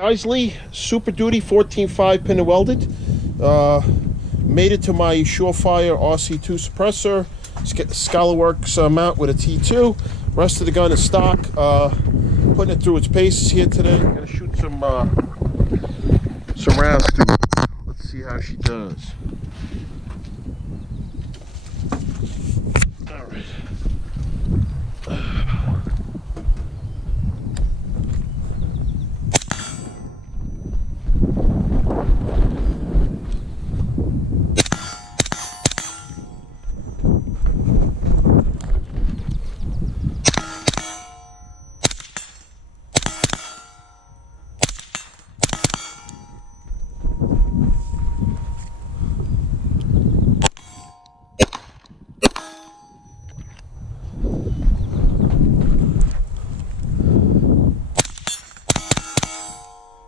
Geissele Super Duty 14.5 pin and welded. Made it to my Surefire RC2 suppressor. Scalaworks mount with a T2. Rest of the gun is stock. Putting it through its paces here today. I'm gonna shoot some rounds through it. Let's see how she does. All right.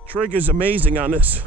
Trigger's amazing on this.